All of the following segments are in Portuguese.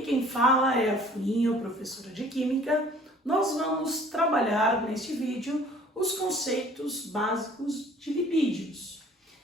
Aqui quem fala é a Fuinha, professora de Química. Nós vamos trabalhar neste vídeo os conceitos básicos de lipídios.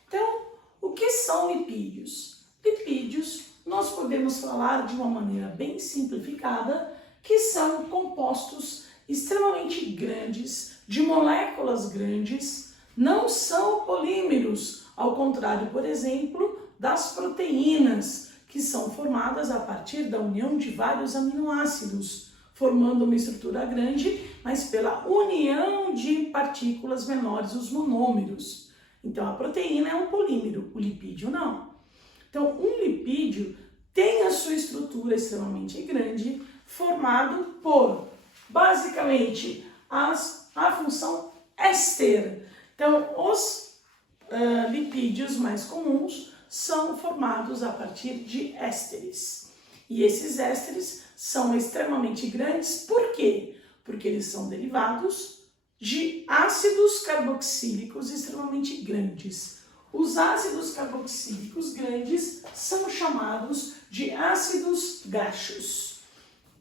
Então, o que são lipídios? Lipídios, nós podemos falar de uma maneira bem simplificada, que são compostos extremamente grandes, de moléculas grandes, não são polímeros, ao contrário, por exemplo, das proteínas, que são formadas a partir da união de vários aminoácidos, formando uma estrutura grande, mas pela união de partículas menores, os monômeros. Então, a proteína é um polímero, o lipídio não. Então, um lipídio tem a sua estrutura extremamente grande, formado por, basicamente, a função éster. Então, os lipídios mais comuns são formados a partir de ésteres. E esses ésteres são extremamente grandes, por quê? Porque eles são derivados de ácidos carboxílicos extremamente grandes. Os ácidos carboxílicos grandes são chamados de ácidos graxos.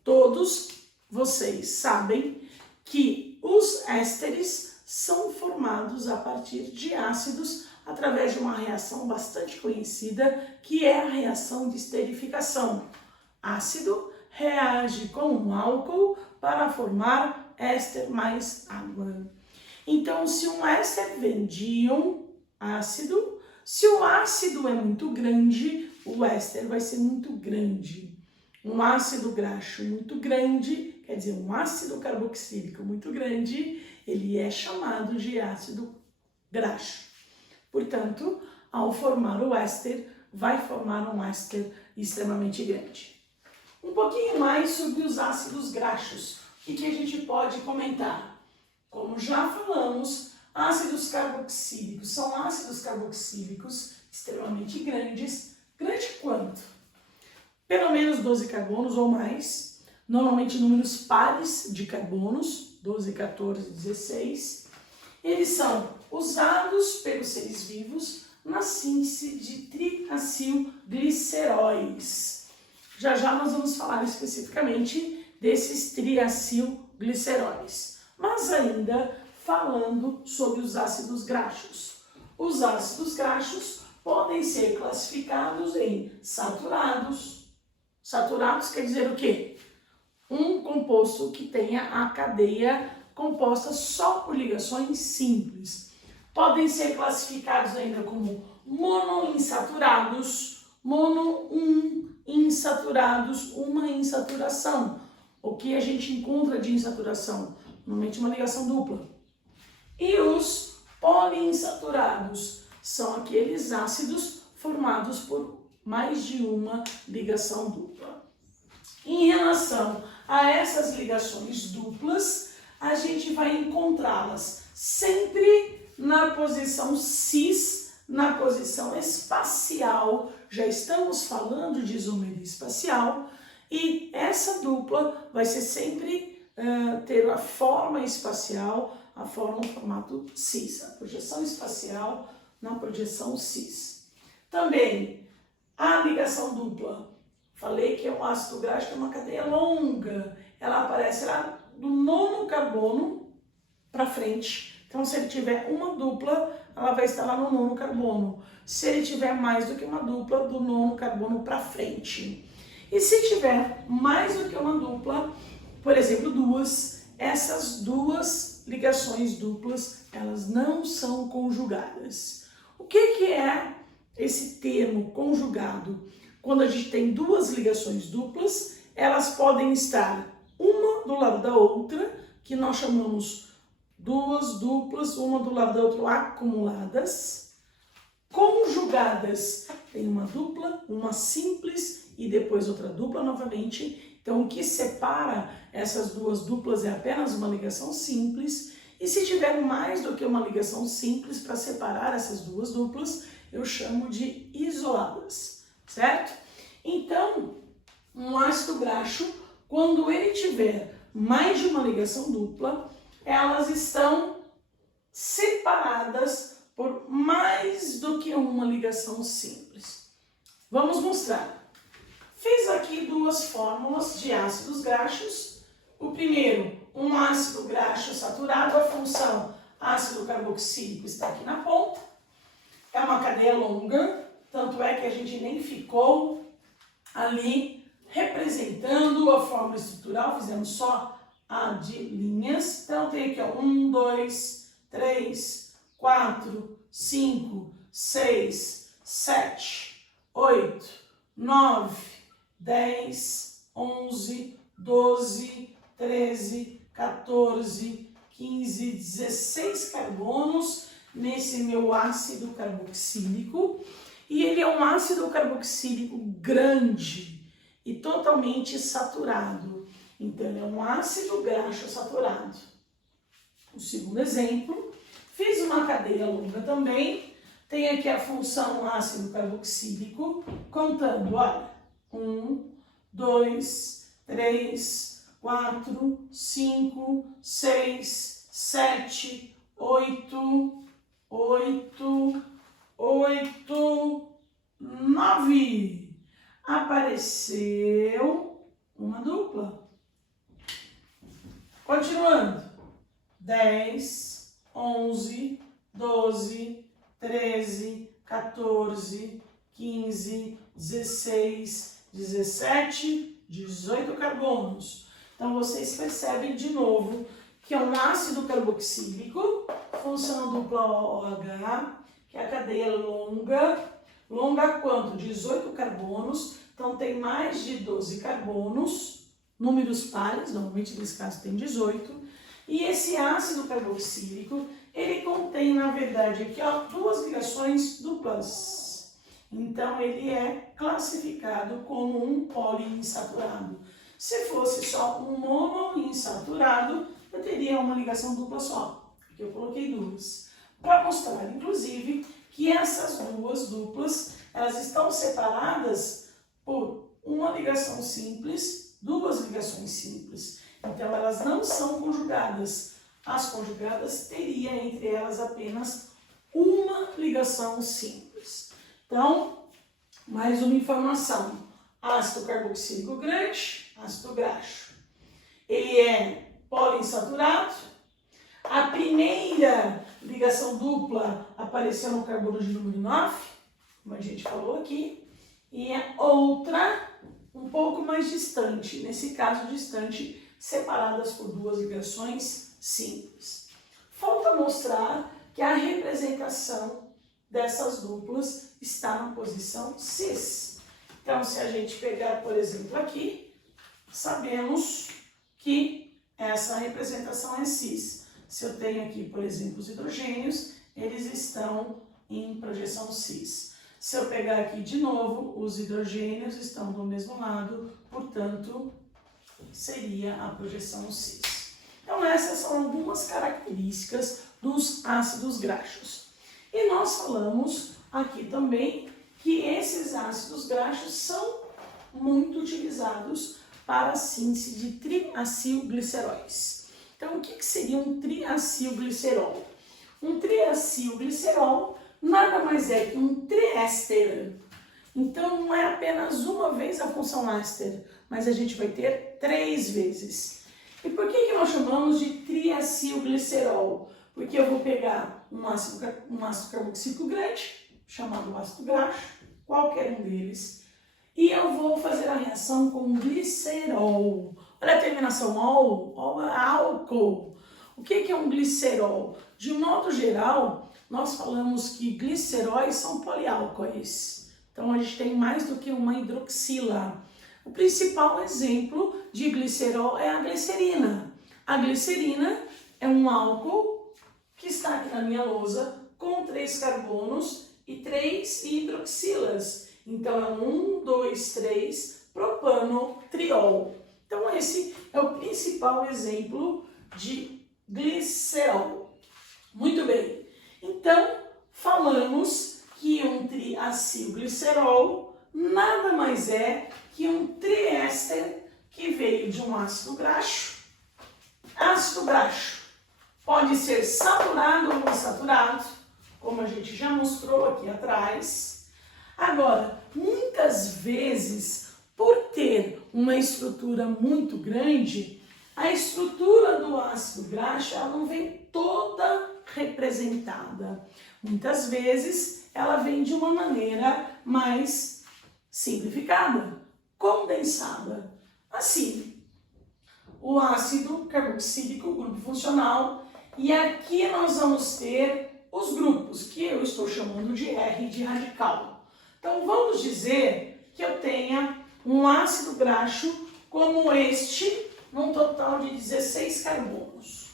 Todos vocês sabem que os ésteres são formados a partir de ácidos através de uma reação bastante conhecida, que é a reação de esterificação. Ácido reage com um álcool para formar éster mais água. Então, se um éster vem de um ácido, se o ácido é muito grande, o éster vai ser muito grande. Um ácido graxo muito grande, quer dizer, um ácido carboxílico muito grande, ele é chamado de ácido graxo. Portanto, ao formar o éster, vai formar um éster extremamente grande. Um pouquinho mais sobre os ácidos graxos. O que a gente pode comentar? Como já falamos, ácidos carboxílicos são ácidos carboxílicos extremamente grandes. Grande quanto? Pelo menos 12 carbonos ou mais. Normalmente números pares de carbonos, 12, 14, 16. Eles são usados pelos seres vivos na síntese de triacilgliceróis. Já já nós vamos falar especificamente desses triacilgliceróis, mas ainda falando sobre os ácidos graxos. Os ácidos graxos podem ser classificados em saturados. Saturados quer dizer o quê? Um composto que tenha a cadeia composta só por ligações simples. Podem ser classificados ainda como monoinsaturados, monoinsaturados, uma insaturação. O que a gente encontra de insaturação? Normalmente uma ligação dupla. E os poliinsaturados são aqueles ácidos formados por mais de uma ligação dupla. Em relação a essas ligações duplas, a gente vai encontrá-las sempre na posição cis, na posição espacial. Já estamos falando de isomeria espacial e essa dupla vai ser sempre ter a forma espacial, a forma no formato cis, a projeção espacial na projeção cis. Também a ligação dupla. Falei que é um ácido graxo, que é uma cadeia longa. Ela aparece lá do nono carbono para frente. Então, se ele tiver uma dupla, ela vai estar lá no nono carbono. Se ele tiver mais do que uma dupla, do nono carbono para frente. E se tiver mais do que uma dupla, por exemplo, duas, essas duas ligações duplas, elas não são conjugadas. O que é esse termo conjugado? Quando a gente tem duas ligações duplas, elas podem estar uma do lado da outra, que nós chamamos duas duplas, uma do lado da outra acumuladas. Conjugadas, tem uma dupla, uma simples e depois outra dupla novamente. Então, o que separa essas duas duplas é apenas uma ligação simples. E se tiver mais do que uma ligação simples para separar essas duas duplas, eu chamo de isoladas. Certo? Então, um ácido graxo, quando ele tiver mais de uma ligação dupla, elas estão separadas por mais do que uma ligação simples. Vamos mostrar. Fiz aqui duas fórmulas de ácidos graxos. O primeiro, um ácido graxo saturado, a função ácido carboxílico está aqui na ponta. É uma cadeia longa, tanto é que a gente nem ficou ali representando a fórmula estrutural, fizemos só a de linhas. Então tem aqui, ó, 1, 2, 3, 4, 5, 6, 7, 8, 9, 10, 11, 12, 13, 14, 15, 16 carbonos nesse meu ácido carboxílico. E ele é um ácido carboxílico grande e totalmente saturado. Então, ele é um ácido graxo saturado. O segundo exemplo, fiz uma cadeia longa também. Tem aqui a função ácido carboxílico, contando, olha, 1, 2, 3, 4, 5, 6, 7, 8, 9. Apareceu uma dupla. Continuando. 10, 11, 12, 13, 14, 15, 16, 17, 18 carbonos. Então, vocês percebem de novo que é um ácido carboxílico, função dupla OH, que é a cadeia longa. Longa quanto? 18 carbonos. Então, tem mais de 12 carbonos, números pares, normalmente nesse caso tem 18. E esse ácido carboxílico, ele contém, na verdade, aqui, ó, duas ligações duplas. Então, ele é classificado como um poliinsaturado. Se fosse só um monoinsaturado, eu teria uma ligação dupla só, porque eu coloquei duas. Para mostrar, inclusive, que essas duas duplas, elas estão separadas por uma ligação simples, duas ligações simples. Então, elas não são conjugadas. As conjugadas teria entre elas apenas uma ligação simples. Então, mais uma informação. Ácido carboxílico grande, ácido graxo. Ele é poliinsaturado. A primeira ligação dupla apareceu no carbono de número 9, como a gente falou aqui. E a outra, um pouco mais distante. Nesse caso, distante, separadas por duas ligações simples. Falta mostrar que a representação dessas duplas está na posição cis. Então, se a gente pegar, por exemplo, aqui, sabemos que essa representação é cis. Se eu tenho aqui, por exemplo, os hidrogênios, eles estão em projeção cis. Se eu pegar aqui de novo, os hidrogênios estão do mesmo lado, portanto, seria a projeção cis. Então, essas são algumas características dos ácidos graxos. E nós falamos aqui também que esses ácidos graxos são muito utilizados para a síntese de triacilgliceróis. Então, o que seria um triacilglicerol? Um triacilglicerol nada mais é que um triéster. Então, não é apenas uma vez a função éster, mas a gente vai ter 3 vezes. E por que nós chamamos de triacilglicerol? Porque eu vou pegar um ácido carboxílico grande, chamado ácido graxo, qualquer um deles, e eu vou fazer a reação com glicerol. Olha a terminação ol é álcool. O que é um glicerol? De um modo geral, nós falamos que gliceróis são poliálcois. Então, a gente tem mais do que uma hidroxila. O principal exemplo de glicerol é a glicerina. A glicerina é um álcool que está aqui na minha lousa com 3 carbonos e 3 hidroxilas. Então, é 1, 2, 3 propanotriol. Então, esse é o principal exemplo de glicerol. Muito bem. Então, falamos que um triacilglicerol nada mais é que um triéster que veio de um ácido graxo. Ácido graxo pode ser saturado ou insaturado, como a gente já mostrou aqui atrás. Agora, muitas vezes Por ter uma estrutura muito grande, a estrutura do ácido graxo ela não vem toda representada. Muitas vezes ela vem de uma maneira mais simplificada, condensada. Assim, o ácido carboxílico, grupo funcional, e aqui nós vamos ter os grupos, que eu estou chamando de R de radical. Então vamos dizer que eu tenha um ácido graxo como este, num total de 16 carbonos.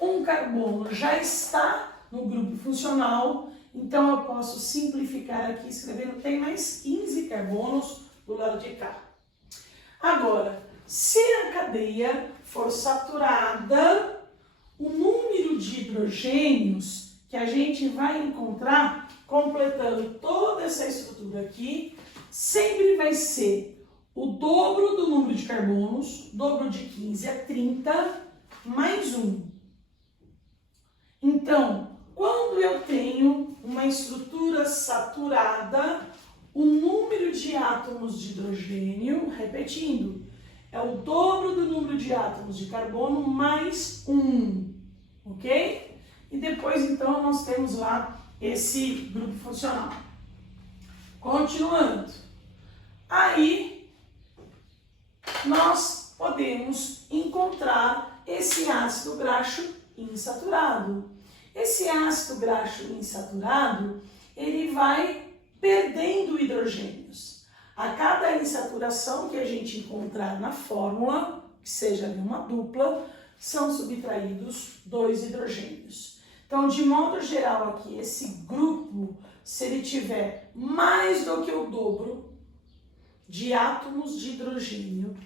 Um carbono já está no grupo funcional, então eu posso simplificar aqui escrevendo tem mais 15 carbonos do lado de cá. Agora, se a cadeia for saturada, o número de hidrogênios que a gente vai encontrar completando toda essa estrutura aqui sempre vai ser o dobro do número de carbonos, dobro de 15 é 30, mais 1. Então, quando eu tenho uma estrutura saturada, o número de átomos de hidrogênio, repetindo, é o dobro do número de átomos de carbono mais 1, ok? E depois, então, nós temos lá esse grupo funcional. Continuando. Aí, nós podemos encontrar esse ácido graxo insaturado. Esse ácido graxo insaturado, ele vai perdendo hidrogênios. A cada insaturação que a gente encontrar na fórmula, que seja ali uma dupla, são subtraídos 2 hidrogênios. Então, de modo geral aqui, esse grupo, se ele tiver mais do que o dobro de átomos de hidrogênio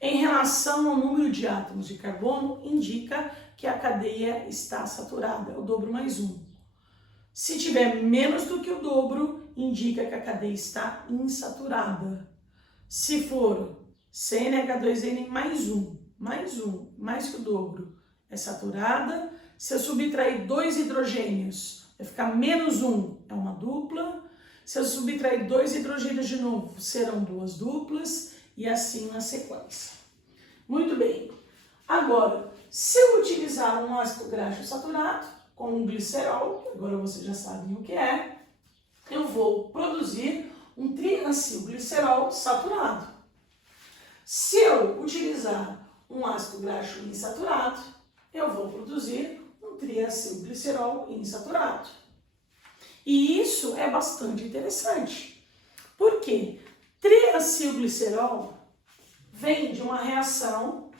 em relação ao número de átomos de carbono, indica que a cadeia está saturada, é o dobro mais 1. Se tiver menos do que o dobro, indica que a cadeia está insaturada. Se for CnH2n mais 1, mais que o dobro, é saturada. Se eu subtrair 2 hidrogênios, vai ficar menos 1, é uma dupla. Se eu subtrair 2 hidrogênios de novo, serão 2 duplas e assim na sequência. Muito bem. Agora, se eu utilizar um ácido graxo saturado, como um glicerol, que agora vocês já sabem o que é, eu vou produzir um triacilglicerol saturado. Se eu utilizar um ácido graxo insaturado, eu vou produzir um triacilglicerol insaturado. E isso é bastante interessante. Por quê? Triacilglicerol vem de uma reação,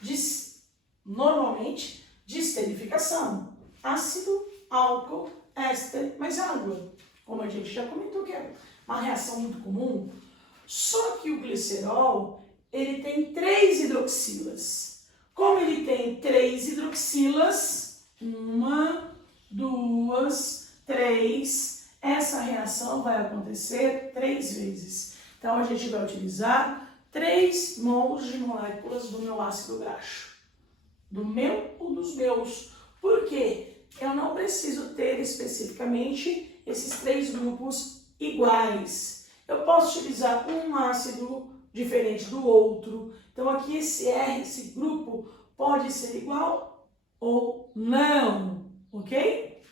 normalmente, de esterificação. Ácido, álcool, éster mais água. Como a gente já comentou que é uma reação muito comum. Só que o glicerol, ele tem 3 hidroxilas. Como ele tem 3 hidroxilas, 1, 2, 3, essa reação vai acontecer 3 vezes. Então, a gente vai utilizar 3 mols de moléculas do meu ácido graxo. Do meu ou dos meus. Por quê? Eu não preciso ter especificamente esses 3 grupos iguais. Eu posso utilizar um ácido diferente do outro. Então, aqui esse grupo pode ser igual ou não, ok?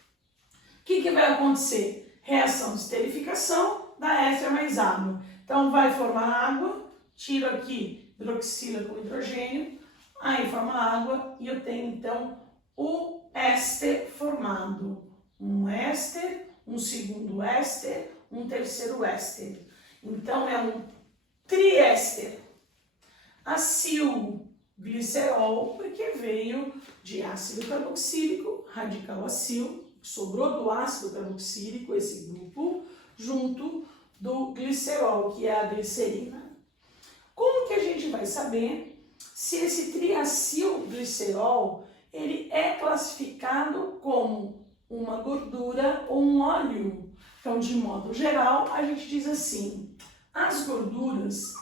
O que vai acontecer? Reação de esterificação da éster mais água. Então, vai formar água, tiro aqui hidroxila com hidrogênio, aí forma água e eu tenho, então, o éster formado. Um éster, um segundo éster, um terceiro éster. Então, é um triéster. Acilglicerol, porque veio de ácido carboxílico, radical acil, sobrou do ácido carboxílico, esse grupo, junto do glicerol, que é a glicerina. Como que a gente vai saber se esse triacilglicerol ele é classificado como uma gordura ou um óleo? Então, de modo geral, a gente diz assim, as gorduras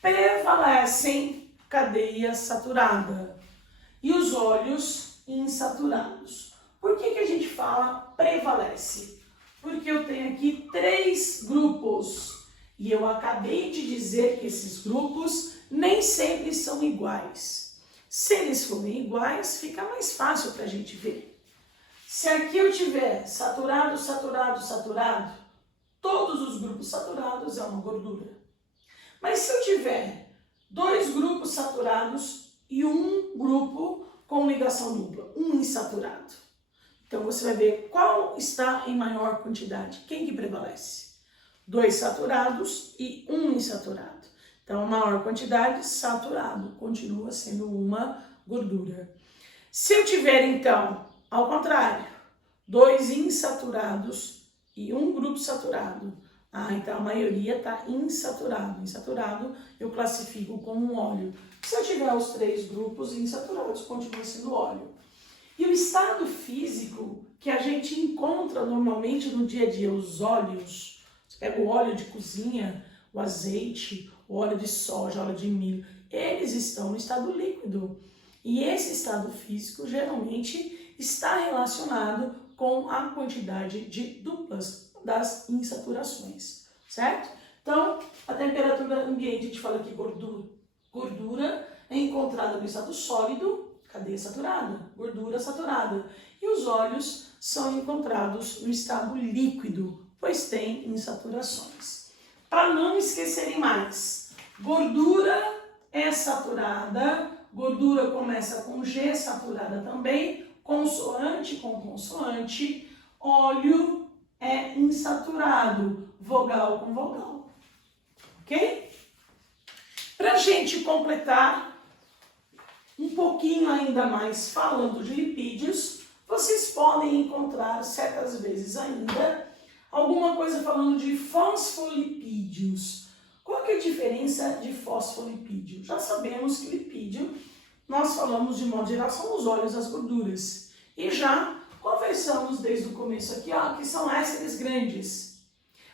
prevalecem cadeia saturada e os óleos insaturados. Por que a gente fala prevalece? Porque eu tenho aqui 3 grupos E eu acabei de dizer que esses grupos nem sempre são iguais. Se eles forem iguais, fica mais fácil para a gente ver. Se aqui eu tiver saturado, saturado, saturado, todos os grupos saturados é uma gordura. Mas se eu tiver 2 grupos saturados e um grupo com ligação dupla, um insaturado, então você vai ver qual está em maior quantidade, quem que prevalece? 2 saturados e um insaturado. Então, maior quantidade, saturado, continua sendo uma gordura. Se eu tiver, então, ao contrário, 2 insaturados e um grupo saturado, então a maioria está insaturado. Insaturado eu classifico como um óleo. Se eu tiver os 3 grupos insaturados, continua sendo óleo. E o estado físico que a gente encontra normalmente no dia a dia, os óleos, você pega o óleo de cozinha, o azeite, o óleo de soja, o óleo de milho, eles estão no estado líquido. E esse estado físico geralmente está relacionado com a quantidade de duplas das insaturações, certo? Então, a temperatura ambiente, a gente fala que gordura é encontrada no estado sólido, cadeia saturada, gordura saturada. E os óleos são encontrados no estado líquido, pois tem insaturações. Para não esquecerem mais, gordura é saturada, gordura começa com G, saturada também, consoante com consoante, óleo é insaturado, vogal com vogal, ok? Para a gente completar um pouquinho ainda mais falando de lipídios, vocês podem encontrar certas vezes ainda alguma coisa falando de fosfolipídios. Qual que é a diferença de fosfolipídio? Já sabemos que lipídio, nós falamos de modo geral, são os óleos, as gorduras. E já conversamos desde o começo aqui, que são ésteres grandes.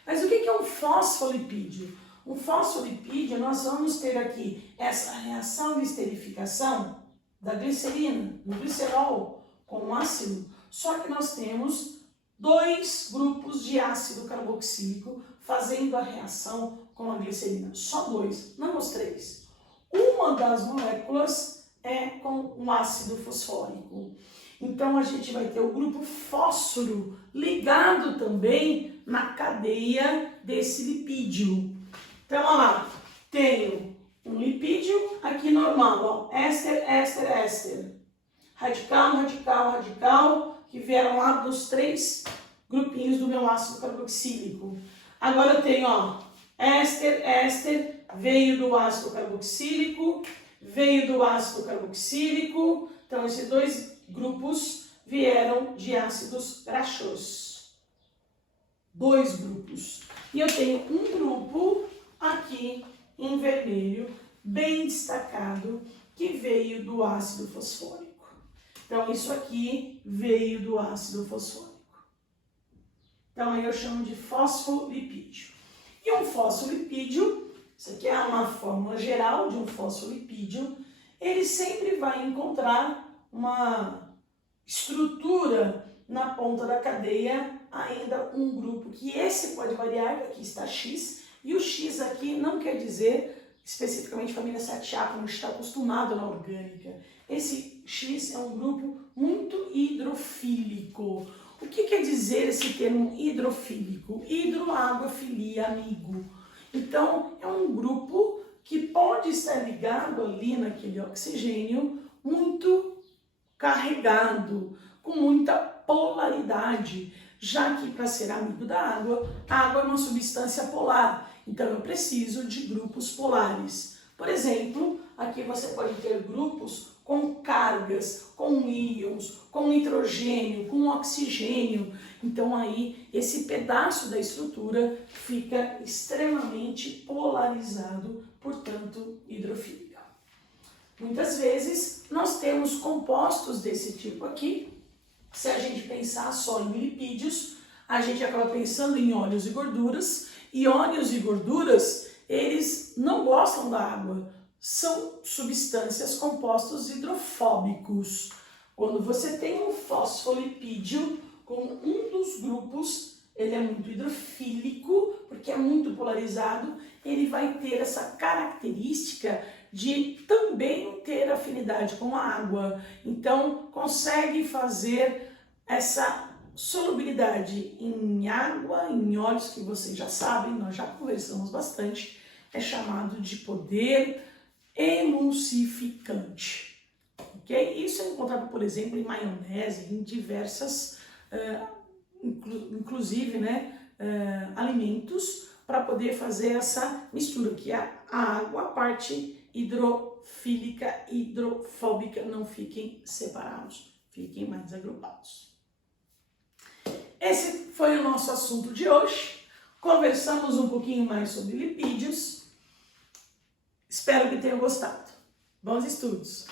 Mas o que é um fosfolipídio? Um fosfolipídio, nós vamos ter aqui essa reação de esterificação da glicerina, do glicerol com ácido, só que nós temos 2 grupos de ácido carboxílico fazendo a reação com a glicerina. Só 2, não os 3. Uma das moléculas é com um ácido fosfórico. Então a gente vai ter o grupo fósforo ligado também na cadeia desse lipídio. Então, olha lá, tenho um lipídio aqui normal, ó, éster, éster, éster. Radical, radical, radical, que vieram lá dos 3 grupinhos do meu ácido carboxílico. Agora eu tenho, ó, éster, éster, veio do ácido carboxílico, veio do ácido carboxílico. Então, esses 2 grupos vieram de ácidos graxosos. 2 grupos. E eu tenho um grupo aqui em vermelho, bem destacado, que veio do ácido fosfórico. Então, isso aqui veio do ácido fosfórico. Então, aí eu chamo de fosfolipídio. E um fosfolipídio, isso aqui é uma fórmula geral de um fosfolipídio, ele sempre vai encontrar uma estrutura na ponta da cadeia, ainda um grupo, que esse pode variar, aqui está X, e o X aqui não quer dizer especificamente família 7A, como a gente está acostumado na orgânica. Esse X é um grupo muito hidrofílico. O que quer dizer esse termo hidrofílico? Hidro, água, filia, amigo. Então, é um grupo que pode estar ligado ali naquele oxigênio muito carregado, com muita polaridade, já que para ser amigo da água, a água é uma substância polar, então eu preciso de grupos polares. Por exemplo, aqui você pode ter grupos com cargas, com íons, com nitrogênio, com oxigênio. Então aí esse pedaço da estrutura fica extremamente polarizado, portanto hidrofílico. Muitas vezes nós temos compostos desse tipo aqui. Se a gente pensar só em lipídios, a gente acaba pensando em óleos e gorduras. E óleos e gorduras, eles não gostam da água. São substâncias compostos hidrofóbicos. Quando você tem um fosfolipídio com um dos grupos, ele é muito hidrofílico, porque porque é muito polarizado, ele vai ter essa característica de também ter afinidade com a água. Então, consegue fazer essa solubilidade em água, em óleos, que vocês já sabem, nós já conversamos bastante, é chamado de poder emulsificante. Okay? Isso é encontrado, por exemplo, em maionese, em diversas, inclusive, né, alimentos, para poder fazer essa mistura, que a água, a parte hidrofílica e hidrofóbica não fiquem separados, fiquem mais agrupados. Esse foi o nosso assunto de hoje. Conversamos um pouquinho mais sobre lipídios. Espero que tenham gostado. Bons estudos!